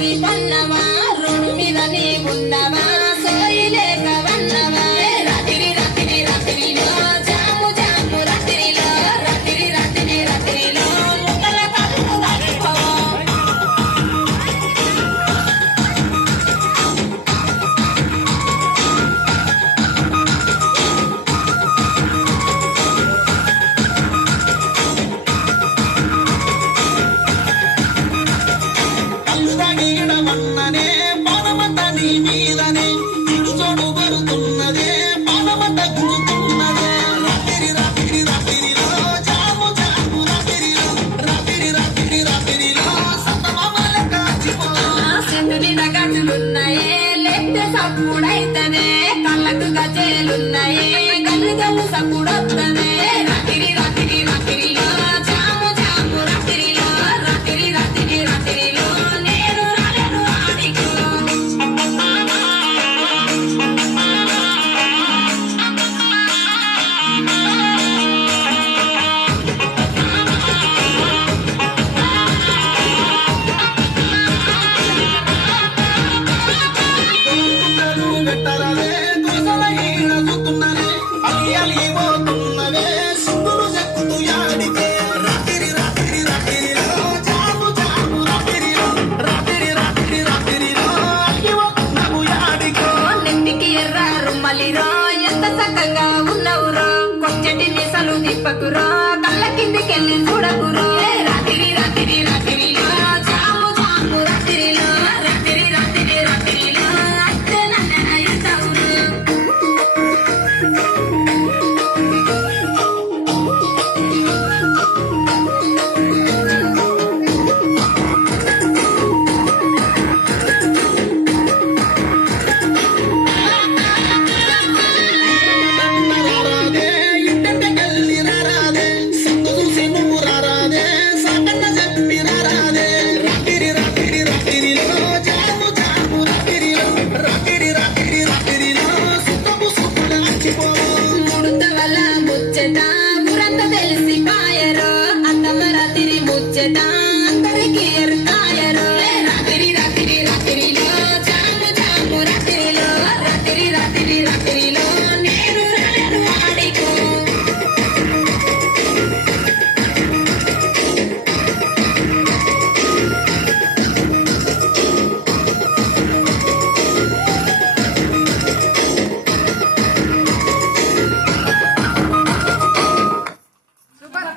సాగి పన్నవా రోడ్డు మీద నీ ఉన్నవా సోయి లేక వన్నవా రాత్రి రాత్రి రాత్రిలో జాము జాము రాత్రిలో రాత్రి రాత్రి రాత్రిలో ముక్కల కళ్ళు దాగిపోవా మన్ననే పానమంత నీ మీదనే తిరుచోడు పడుతున్నదే పానమంత గురుతున్నదే రాత్రి రాత్రి రాత్రిలో జాము జాము రాత్రిలో రాత్రి రాత్రి రాత్రిలో సతమమల కాచిపో సింధుని గజలున్నాయే లెక్క సప్పుడైతనే కళ్ళకు గజలున్నాయే గల్లు గల్లు సప్పుడొత్తనే రాత్రి రాత్రి రాత్రిలో జాము జాము రాత్రిలో రాత్రి రాత్రి రాత్రిలో నేను రాలేను ఆడికు గట్టరదే దుసల ఈడ చూస్తున్నదే అలి అలి పోతున్నదే సింధులు చెక్కుతూ యాడికే రాత్రి రాత్రి రాత్రిలో జాము జాము రాత్రిలో రాత్రి రాత్రి రాత్రిలో అయ్యో నాకు యాడికో నెత్తికి ఎర్ర రుమ్మలిరో ఎంత చక్కగా ఉన్నవురో కొచ్చటి నిసలు తిప్పకురో కళ్ళ కిందికెళ్ళి చూడకురో రాత్రి రాత్రి రాత్రిలో జాము జాము రాత్రిలో రాత్రి రాత్రి రాత్రిలో అత్తే నన్న అయ్యవురు రారాదే ఇంటంటే గల్లి రారాదే సింధు చూసి నువ్వు రారాదే సాకన్న చెప్పి రారాదే రాత్రి రాత్రి రాత్రిలో జాము జాము రాత్రిలో రాత్రి రాత్రి రాత్రిలో సుత్తము సుత్తులు ఆచిపో ముడత వల్ల ముచ్చట మురంత తెలిసి పాయరో అత్తమ రాత్రి ముచ్చట